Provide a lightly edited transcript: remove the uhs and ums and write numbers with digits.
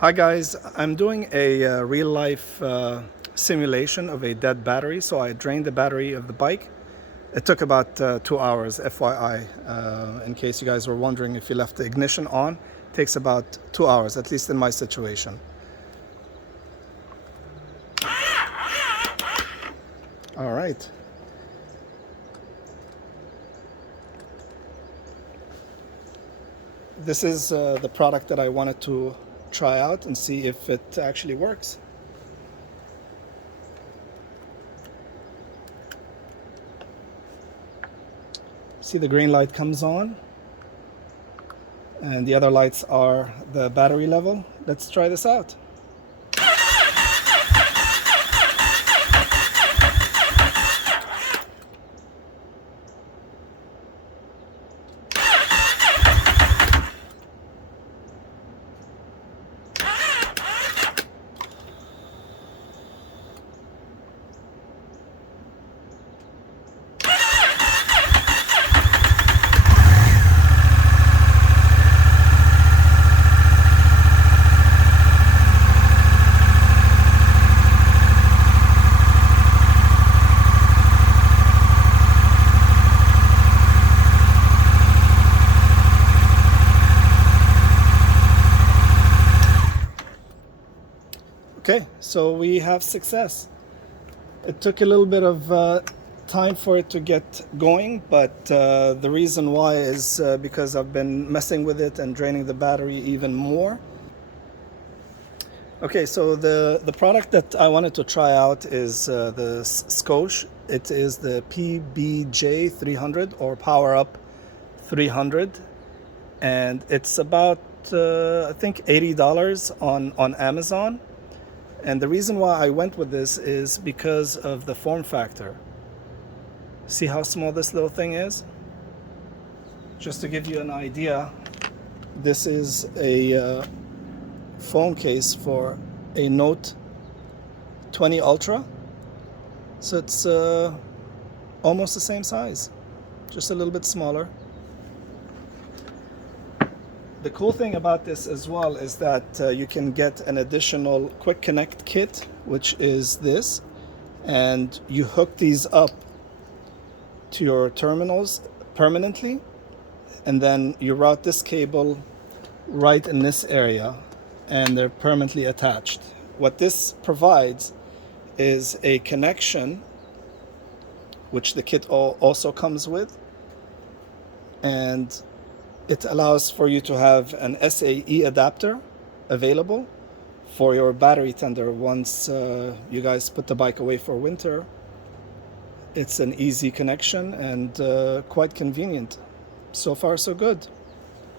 Hi guys, I'm doing a real-life simulation of a dead battery. So I drained the battery of the bike. It took about 2 hours, FYI, in case you guys were wondering. If you left the ignition on, it takes about 2 hours, at least in my situation. All right. This is the product that I wanted to try out and see if it actually works. See, the green light comes on and the other lights are the battery level. Let's try this out. Okay, so we have success. It took a little bit of time for it to get going, but the reason why is because I've been messing with it and draining the battery even more. Okay, so the product that I wanted to try out is the Scosche. It is the PBJ 300 or Powerup 300, and it's about I think $80 on Amazon. And the reason why I went with this is because of the form factor. See how small this little thing is? Just to give you an idea, this is a phone case for a Note 20 Ultra. So it's almost the same size, just a little bit smaller. The cool thing about this as well is that you can get an additional quick connect kit, which is this, and you hook these up to your terminals permanently, and then you route this cable right in this area and they're permanently attached. What this provides is a connection, which the kit also comes with, and it allows for you to have an SAE adapter available for your battery tender once you guys put the bike away for winter. It's an easy connection and quite convenient. So far, so good.